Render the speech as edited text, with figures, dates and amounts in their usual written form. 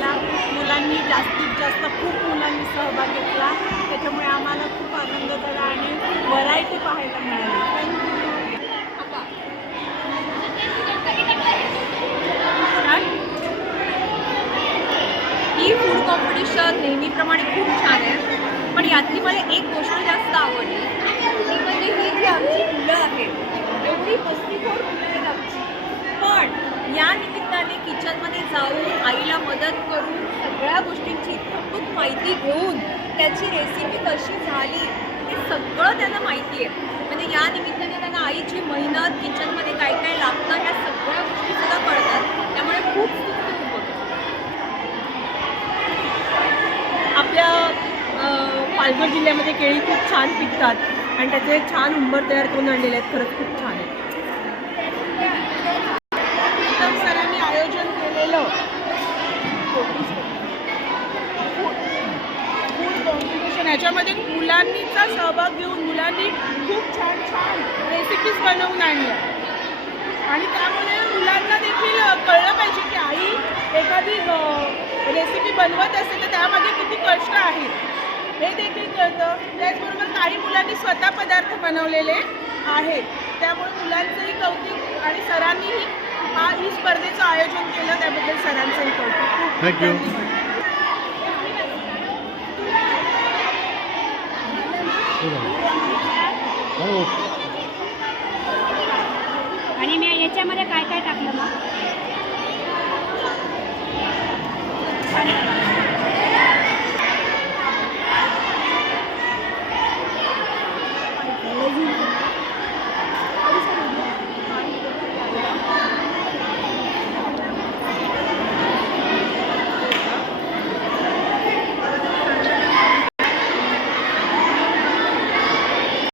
झाला. मुलांनी जास्तीत जास्त खूप मुलांनी सहभाग घेतला, त्याच्यामुळे आम्हाला खूप आनंद झाला आणि व्हरायटी पाहायला मिळाली. ही फूड कॉम्पिटिशन नेहमीप्रमाणे खूप छान आहे, पण यातली मला एक गोष्ट जास्त आवडली, ती म्हणजे ही जी आमची मुलं आहेत, एवढी मस्तीखोर मुलं आहेत आमची, पण या निमित्ताने किचनमध्ये जाऊन आईला मदत करून सगळ्या गोष्टींची इतकं माहिती घेऊन त्याची रेसिपी कशी झाली ते सगळं त्यांना माहिती आहे. म्हणजे या निमित्ताने त्यांना आईची मेहनत, किचनमध्ये काय काय लागतं ह्या सगळ्या गोष्टीसुद्धा कळतात. त्यामुळे खूप आपल्या पालघर जिल्ह्यामध्ये केळी खूप छान पिकतात आणि त्याचे छान उंबर तयार करून आणलेले आहेत. खरंच खूप छान आहे. उत्तम सरांनी आयोजन केलेलं फूड कॉम्पिटिशन याच्यामध्ये मुलांनीचा सहभाग घेऊन मुलांनी खूप छान छान रेसिपीज बनवून आणल्या आणि त्यामुळे मुलांना देखील कळलं पाहिजे की आई एखादी रेसिपी बनवत असते तर त्यामध्ये किती कष्ट आहेत हे देखील कळतं. त्याचबरोबर काही मुलांनी स्वतः पदार्थ बनवलेले आहेत, त्यामुळे मुलांचंही कौतुक आणि सरांनीही ही स्पर्धेचं आयोजन केलं त्याबद्दल सरांचंही कौतुक. थँक्यू. आणि मी याच्यामध्ये काय काय टाकलं मग?